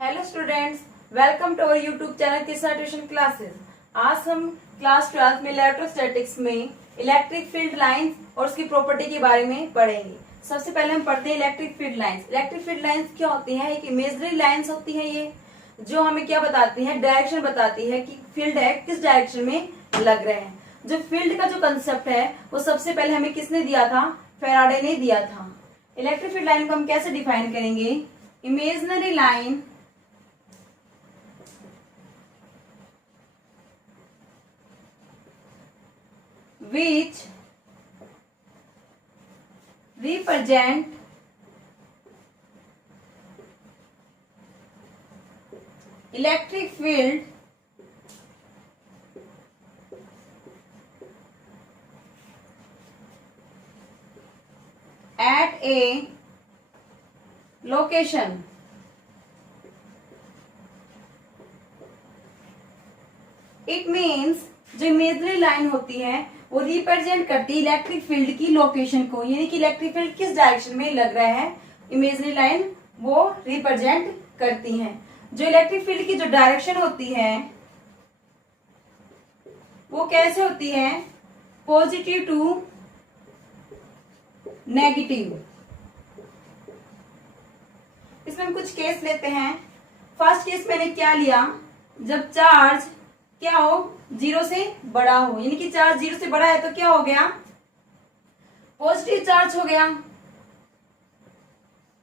Hello students, welcome to our YouTube channel Kissa tuition classes. आज हम class 12 में electrostatics में इलेक्ट्रिक फील्ड लाइंस और उसकी प्रॉपर्टी के बारे में पढ़ेंगे। सबसे पहले हम पढ़ते हैं electric field lines. Electric field lines क्या होती है? एक इमेजिनरी लाइंस होती है ये, जो हमें क्या बताती है? डायरेक्शन बताती है कि फील्ड है किस डायरेक्शन में लग रहे हैं। जो फील्ड का जो कंसेप्ट है वो सबसे पहले हमें किसने दिया था? फैराडे ने दिया था। इलेक्ट्रिक फील्ड लाइन को हम कैसे डिफाइन करेंगे? Imaginary line which represent electric field at a location. It means जो इमेजिनरी लाइन होती है वो रिप्रेजेंट करती है इलेक्ट्रिक फील्ड की लोकेशन को, यानी कि इलेक्ट्रिक फील्ड किस डायरेक्शन में लग रहा है इमेजिनरी लाइन वो रिप्रेजेंट करती है। जो इलेक्ट्रिक फील्ड की जो डायरेक्शन होती है वो कैसे होती है? Positive to negative. इसमें हम कुछ केस लेते हैं। फर्स्ट केस मैंने क्या लिया? जब चार्ज क्या हो? 0 से बड़ा हो, यानी कि चार्ज 0 से बड़ा है तो क्या हो गया? पॉजिटिव चार्ज हो गया।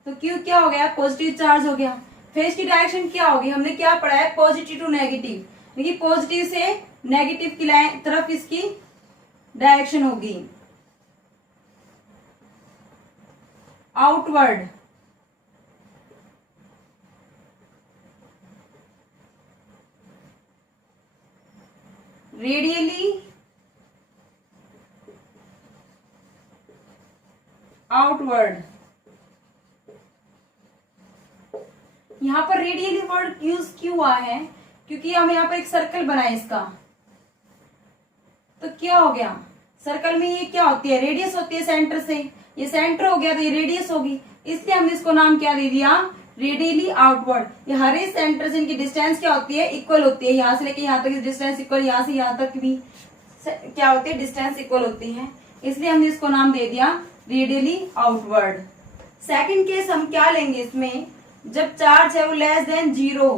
तो क्यू क्या हो गया? पॉजिटिव चार्ज हो गया। फिर इसकी डायरेक्शन क्या होगी? हमने क्या पढ़ा है? पॉजिटिव टू नेगेटिव, यानी कि पॉजिटिव से नेगेटिव की लाइन तरफ इसकी डायरेक्शन होगी, आउटवर्ड। Radially outward. यहां पर रेडियली वर्ड यूज क्यों हुआ है? क्योंकि हम यहाँ पर एक सर्कल बनाए इसका, तो क्या हो गया? सर्कल में ये क्या होती है? रेडियस होती है सेंटर से। ये सेंटर हो गया तो ये रेडियस होगी, इसलिए हमने इसको नाम क्या दे दिया? Radially outward. ये हर एक सेंटर से इनकी डिस्टेंस क्या होती है? इक्वल होती है। यहाँ से लेके यहाँ तक डिस्टेंस इक्वल, यहाँ से यहाँ तक भी क्या होती है? डिस्टेंस इक्वल होती है, इसलिए हमने इसको नाम दे दिया रेडियली आउटवर्ड। सेकंड केस हम क्या लेंगे इसमें? जब चार्ज है वो लेस देन 0 हो,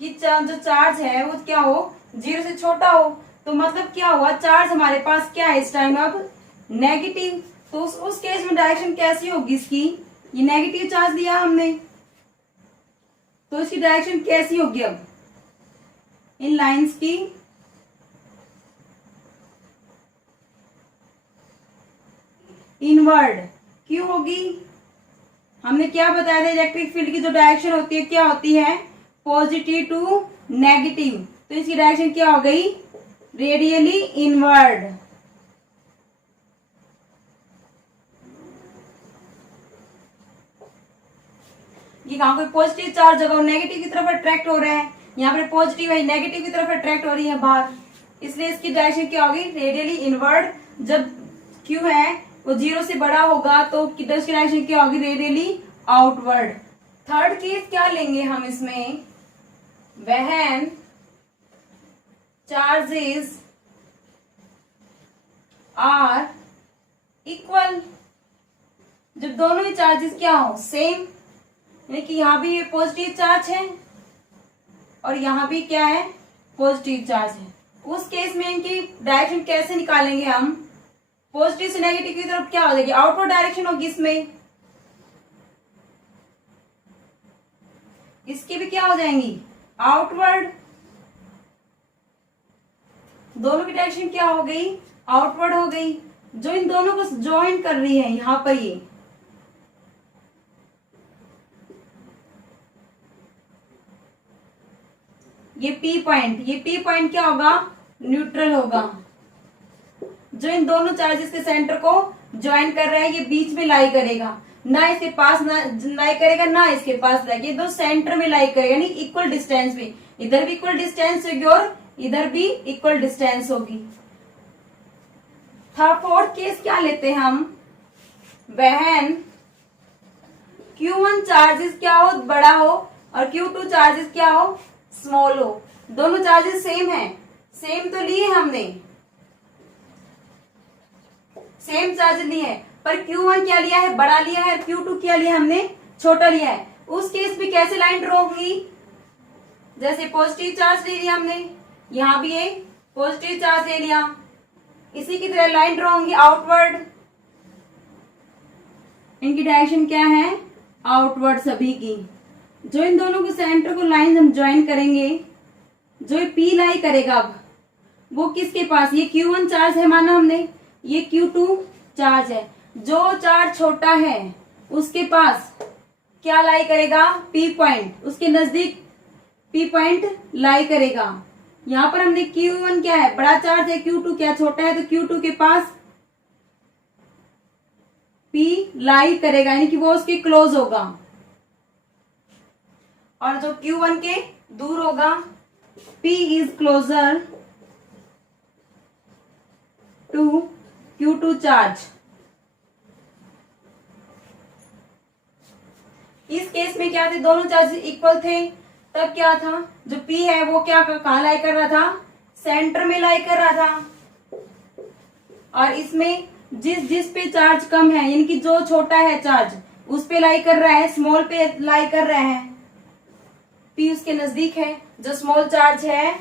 कि जो चार्ज है वो क्या हो? 0 से छोटा हो। तो मतलब क्या हुआ? चार्ज हमारे पास क्या है इस टाइम? अब नेगेटिव। तो उस केस में डायरेक्शन कैसी होगी इसकी? ये नेगेटिव चार्ज दिया हमने, तो इसकी डायरेक्शन कैसी होगी अब इन लाइंस की? इनवर्ड। क्यों होगी? हमने क्या बताया था? इलेक्ट्रिक फील्ड की जो डायरेक्शन होती है क्या होती है? Positive to negative. तो इसकी डायरेक्शन क्या हो गई? Radially inward. ये कहां कोई पॉजिटिव चार्ज होगा, नेगेटिव की तरफ अट्रैक्ट हो रहा है। यहाँ पर पॉजिटिव है, नेगेटिव की तरफ अट्रैक्ट हो रही है बाहर, इसलिए इसकी डायरेक्शन क्या होगी? Radially inward. जब क्यू है वो 0 से बड़ा होगा तो इसकी डायरेक्शन क्या होगी? Radially outward. थर्ड केस क्या लेंगे हम इसमें? When charges are equal. जब दोनों ही चार्जेस क्या हो? सेम, यानी कि यहाँ भी ये पॉजिटिव चार्ज है और यहाँ भी क्या है? पॉजिटिव चार्ज है। उस केस में इनकी डायरेक्शन कैसे निकालेंगे हम? पॉजिटिव से नेगेटिव की तरफ क्या हो जाएगी? आउटवर्ड डायरेक्शन होगी इसमें। इसकी भी क्या हो जाएंगी? आउटवर्ड। दोनों की डायरेक्शन क्या हो गई? आउटवर्ड हो गई। जो इन दोनों को ज्वाइन कर रही है यहां पर ये पी पॉइंट, ये पी पॉइंट क्या होगा? न्यूट्रल होगा। जो इन दोनों चार्जेस के सेंटर को ज्वाइन कर रहा है ये बीच में लाई करेगा, ना इसके पास ना लाई करेगा ना इसके पास लाई, ये दो सेंटर में लाई करेगा, यानी इक्वल डिस्टेंस में। इधर भी इक्वल डिस्टेंस होगी और इधर भी इक्वल डिस्टेंस होगी। फोर्थ केस क्या लेते हैं हम? वहन Q1 चार्जेस क्या हो? बड़ा हो, और Q2 चार्जेस क्या हो, स्मॉल हो। दोनों चार्जेस सेम है, सेम तो लिए हमने, सेम चार्ज लिए है, पर Q1 क्या लिया है, बड़ा लिया है, Q2 क्या लिया हमने, छोटा लिया है। उस केस में कैसे लाइन ड्रॉ होगी, जैसे पॉजिटिव चार्ज ले लिया हमने, यहां भी एक पॉजिटिव चार्ज ले लिया, इसी की तरह लाइन ड्रॉ होंगी आउटवर्ड। इनकी डायरेक्शन क्या है, आउटवर्ड सभी की। जो इन दोनों के सेंटर को लाइन हम ज्वाइन करेंगे, जो ये P लाई करेगा अब वो किसके पास, ये Q1 चार्ज है माना हमने, ये Q2 चार्ज है। जो चार्ज छोटा है उसके पास क्या लाई करेगा, P पॉइंट, उसके नजदीक P पॉइंट लाई करेगा। यहां पर हमने Q1 क्या है, बड़ा चार्ज है, Q2 क्या छोटा है, तो Q2 के पास P लाई करेगा, यानी कि वो उसके क्लोज होगा। और जो Q1 के दूर होगा, P is closer to Q2 charge. इस केस में क्या थे, दोनों चार्जेस इक्वल थे, तब क्या था, जो P है वो क्या कहाँ लाई कर रहा था, सेंटर में लाई कर रहा था। और इसमें जिस पे चार्ज कम है, यानी कि जो छोटा है चार्ज उस पे लाई कर रहा है, स्मॉल पे लाई कर रहा है, P उसके नजदीक है। जो स्मॉल चार्ज है,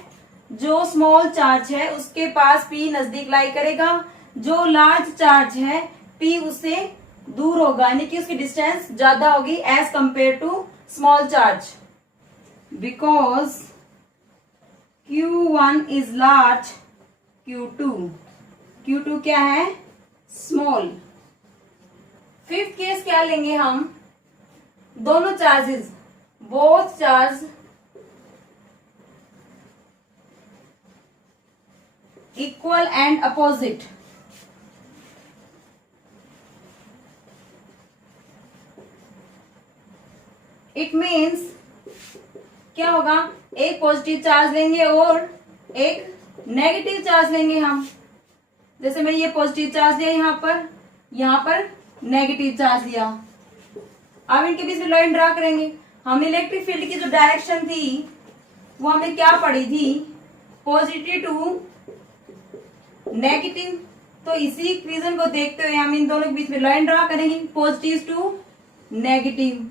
जो स्मॉल चार्ज है उसके पास P नजदीक लाई करेगा, जो लार्ज चार्ज है P उससे दूर होगा, यानी कि उसकी डिस्टेंस ज्यादा होगी as compare to small charge. Because Q1 is large, Q2 क्या है, स्मॉल। फिफ्थ केस क्या लेंगे हम, दोनों charges, both charge equal and opposite. It means क्या होगा, एक पॉजिटिव चार्ज लेंगे और एक नेगेटिव चार्ज लेंगे हम। जैसे मैंने ये पॉजिटिव चार्ज लिया यहाँ पर नेगेटिव चार्ज लिया। अब इनके बीच में लाइन ड्रा करेंगे। हम इलेक्ट्रिक फील्ड की जो डायरेक्शन थी वो हमें क्या पड़ी थी, पॉजिटिव टू नेगेटिव। तो इसी रीजन को देखते हुए हम इन दोनों के बीच में लाइन ड्रा करेंगे, पॉजिटिव टू नेगेटिव।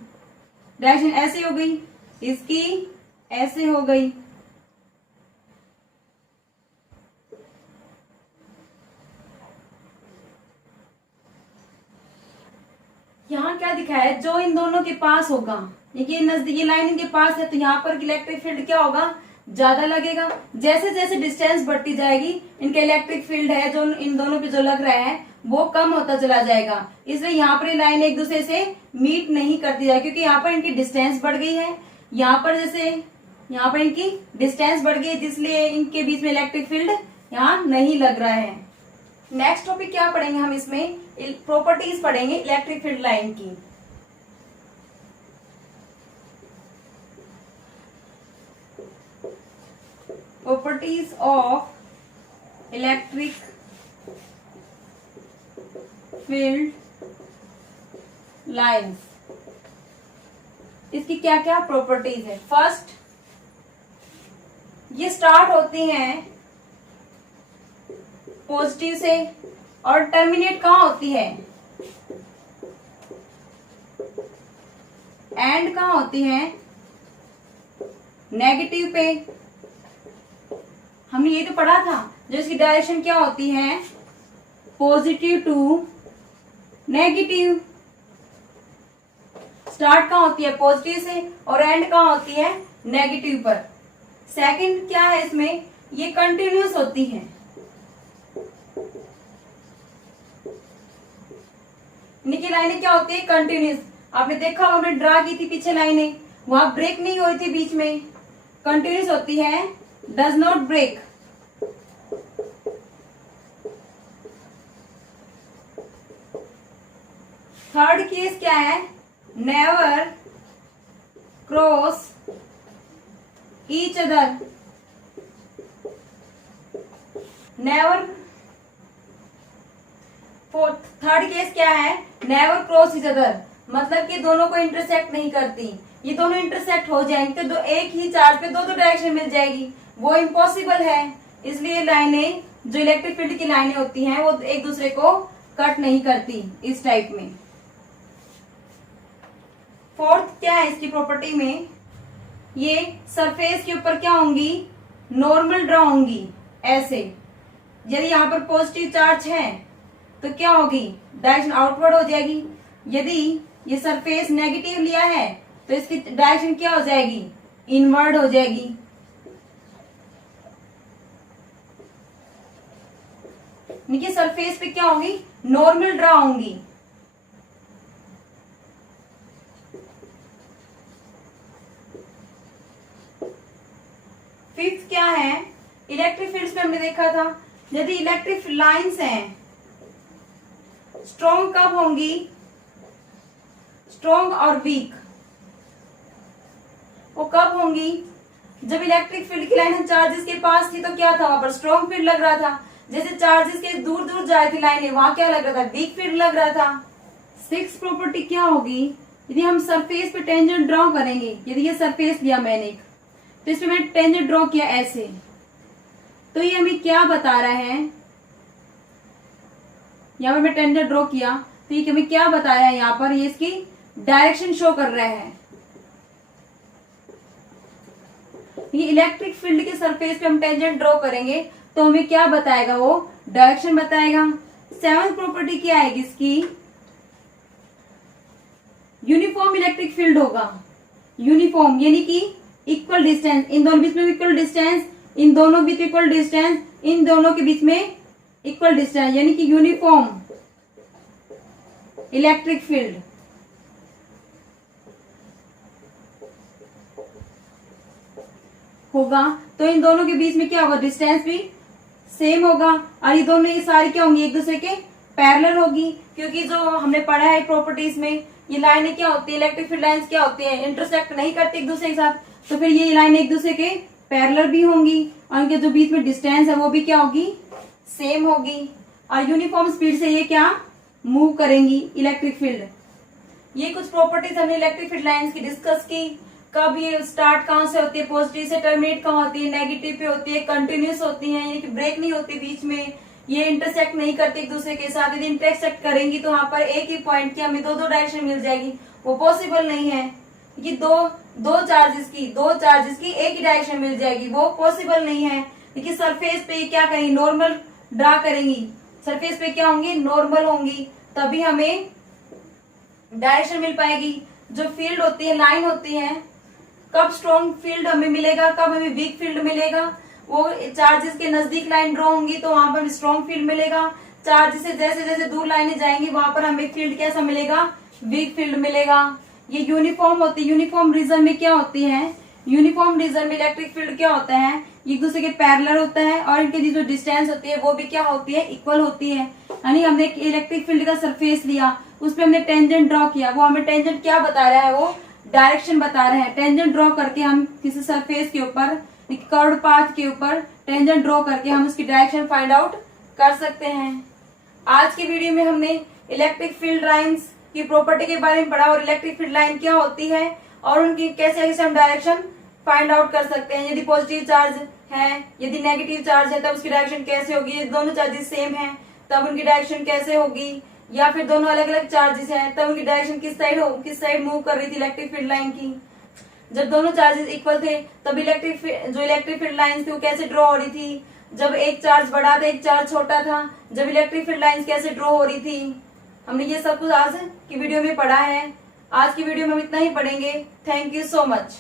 डायरेक्शन ऐसे हो गई, इसकी ऐसे हो गई। यहाँ क्या दिखाया है, जो इन दोनों के पास होगा, ये नजदीक, ये लाइन इनके पास है, तो यहाँ पर इलेक्ट्रिक फील्ड क्या होगा, ज्यादा लगेगा। जैसे जैसे डिस्टेंस बढ़ती जाएगी, इनका इलेक्ट्रिक फील्ड है जो इन दोनों पे जो लग रहा है वो कम होता चला जाएगा। इसलिए यहाँ पर लाइन एक दूसरे से मीट नहीं करती जाएगी, क्योंकि यहाँ पर इनकी डिस्टेंस बढ़ गई है। यहाँ पर जैसे यहाँ पर इनकी डिस्टेंस बढ़ गई है, जिसलिए इनके बीच में इलेक्ट्रिक फील्ड यहाँ नहीं लग रहा है। नेक्स्ट टॉपिक क्या पढ़ेंगे हम, इसमें प्रॉपर्टीज पढ़ेंगे इलेक्ट्रिक फील्ड लाइन की। Properties of electric field lines. इसकी क्या क्या प्रॉपर्टीज है। फर्स्ट, ये स्टार्ट होती हैं पॉजिटिव से और टर्मिनेट कहाँ होती है, एंड कहाँ होती है, नेगेटिव पे। हमने ये तो पढ़ा था, जो इसकी डायरेक्शन क्या होती है, पॉजिटिव टू नेगेटिव। स्टार्ट कहाँ होती है, पॉजिटिव से, और एंड कहाँ होती है, नेगेटिव पर। सेकंड क्या है इसमें, ये कंटिन्यूस होती है। इनकी लाइनें क्या होती है, कंटिन्यूस। आपने देखा, हमने ड्रा की थी पीछे लाइनें, वहां ब्रेक नहीं हुई थी बीच में, कंटिन्यूस होती है, does not break. Third case क्या है, never cross each other. Never, third case क्या है, नेवर क्रॉस ईच अदर, मतलब कि दोनों को इंटरसेक्ट नहीं करती। ये दोनों इंटरसेक्ट हो जाएंगे तो एक ही चार्ज पे दो डायरेक्शन मिल जाएगी, वो इम्पॉसिबल है। इसलिए लाइनें, जो इलेक्ट्रिक फील्ड की लाइनें होती हैं वो एक दूसरे को कट नहीं करती इस टाइप में। फोर्थ क्या है इसकी प्रॉपर्टी में, ये सरफेस के ऊपर क्या होंगी, नॉर्मल ड्रॉ होंगी ऐसे। यदि यहाँ पर पॉजिटिव चार्ज है तो क्या होगी, डायरेक्शन आउटवर्ड हो जाएगी। यदि ये सरफेस नेगेटिव लिया है तो इसकी डायरेक्शन क्या हो जाएगी, इनवर्ड हो जाएगी। देखिए सरफेस पे क्या होगी, नॉर्मल ड्रॉ होंगी। फिफ्थ क्या है, इलेक्ट्रिक फील्ड्स में हमने देखा था यदि इलेक्ट्रिक लाइंस हैं स्ट्रॉन्ग कब होंगी, स्ट्रॉन्ग और वीक वो कब होंगी, जब इलेक्ट्रिक फील्ड की लाइन चार्जेस के पास थी तो क्या था, वहां पर स्ट्रॉन्ग फील्ड लग रहा था। जैसे चार्जेस के दूर दूर जा रही थी लाइनें, वहां क्या लग रहा था, वीक फील्ड लग रहा था। सिक्स प्रॉपर्टी क्या होगी, यदि हम सरफेस पे टेंजेंट ड्रॉ करेंगे, यदि ये सरफेस लिया मैंने तो इसमें मैंने टेंजेंट ड्रॉ किया ऐसे, तो ये हमें क्या बता रहा है, यहाँ पर मैं टेंजेंट ड्रॉ किया तो ये हमें क्या बता रहा है, यहाँ पर ये इसकी डायरेक्शन शो कर रहा है। ये इलेक्ट्रिक फील्ड के सरफेस पे हम टेंजेंट ड्रॉ करेंगे तो हमें क्या बताएगा, वो डायरेक्शन बताएगा। सेवंथ प्रॉपर्टी क्या आएगी इसकी, यूनिफॉर्म इलेक्ट्रिक फील्ड होगा। यूनिफॉर्म यानी कि इक्वल डिस्टेंस, इन दोनों बीच में इक्वल डिस्टेंस, इन दोनों बीच इक्वल डिस्टेंस, इन दोनों के बीच में इक्वल डिस्टेंस, यानी कि यूनिफॉर्म इलेक्ट्रिक फील्ड। होगा तो इन दोनों के बीच में क्या होगा, डिस्टेंस भी सेम होगा और ये दोनों ये सारी क्या होंगी, एक दूसरे के पैरेलल होगी। क्योंकि जो हमने पढ़ा है प्रॉपर्टीज में, ये लाइनें क्या होती है, इलेक्ट्रिक फील्ड लाइंस क्या होती है, इंटरसेक्ट नहीं करती एक दूसरे के साथ, तो फिर ये लाइन एक दूसरे के पैरेलल भी होंगी और इनके जो बीच में डिस्टेंस है वो भी क्या होगी, सेम होगी। और यूनिफॉर्म स्पीड से ये क्या मूव करेंगी इलेक्ट्रिक फील्ड। ये कुछ प्रॉपर्टीज हमने इलेक्ट्रिक फील्ड लाइंस की डिस्कस की। कब ये स्टार्ट कहाँ से होती है, पॉजिटिव से टर्मिनेट कहाँ होती है, नेगेटिव पे होती है, कंटिन्यूस होती है, यानी कि ब्रेक नहीं होती बीच में, ये इंटरसेक्ट नहीं करती एक दूसरे के साथ। यदि इंटरसेक्ट करेंगी तो वहां पर एक ही पॉइंट की हमें दो डायरेक्शन मिल जाएगी, वो पॉसिबल नहीं है। कि दो चार्जेस की एक ही डायरेक्शन मिल जाएगी, वो पॉसिबल नहीं है। देखिए सरफेस पे क्या करेंगी, नॉर्मल ड्रा करेंगी, सरफेस पे क्या होंगी, नॉर्मल होंगी, तभी हमें डायरेक्शन मिल पाएगी। जो फील्ड होती है, लाइन होती है, कब स्ट्रॉन्ग फील्ड हमें मिलेगा, कब हमें वीक फील्ड मिलेगा, वो चार्जेस के नजदीक लाइन ड्रॉ होंगी तो वहां पर स्ट्रॉन्ग फील्ड मिलेगा। चार्जेस से जैसे जैसे दूर लाइनें जाएंगी वहां पर हमें फील्ड कैसा मिलेगा, वीक फील्ड मिलेगा। ये यूनिफॉर्म होती है, यूनिफॉर्म रीजन में क्या होती है, यूनिफॉर्म रीजन में इलेक्ट्रिक फील्ड क्या होता है, एक दूसरे के पैरेलल होता है और इनकी जो डिस्टेंस होती है वो भी क्या होती है, इक्वल होती है। यानी हमने इलेक्ट्रिक फील्ड का सरफेस लिया, उसमें हमने टेंजेंट ड्रॉ किया, वो हमें टेंजेंट क्या बता रहा है, वो डायरेक्शन बता रहे हैं। टेंजेंट ड्रॉ करके हम किसी सरफेस के ऊपर, कर्व्ड पाथ के ऊपर टेंजेंट ड्रॉ करके हम उसकी डायरेक्शन फाइंड आउट कर सकते हैं। आज की वीडियो में हमने इलेक्ट्रिक फील्ड लाइंस की प्रॉपर्टी के बारे में पढ़ा और इलेक्ट्रिक फील्ड लाइन क्या होती है और उनकी कैसे कैसे हम डायरेक्शन फाइंड आउट कर सकते हैं। यदि पॉजिटिव चार्ज है, यदि नेगेटिव चार्ज है तब उसकी डायरेक्शन कैसे होगी, यदि दोनों चार्जेस सेम हैं तब उनकी डायरेक्शन कैसे होगी, या फिर दोनों अलग अलग चार्जेस हैं तब उनकी डायरेक्शन किस साइड मूव कर रही थी इलेक्ट्रिक फील्ड लाइन की। जब दोनों चार्जेस इक्वल थे तब इलेक्ट्रिक फील्ड लाइंस थी वो कैसे ड्रॉ हो रही थी, जब एक चार्ज बड़ा था एक चार्ज छोटा था, जब इलेक्ट्रिक फील्ड लाइंस कैसे ड्रॉ हो रही थी। हमने ये सब कुछ आज की वीडियो में पढ़ा है। आज की वीडियो में हम इतना ही पढ़ेंगे। Thank you so much.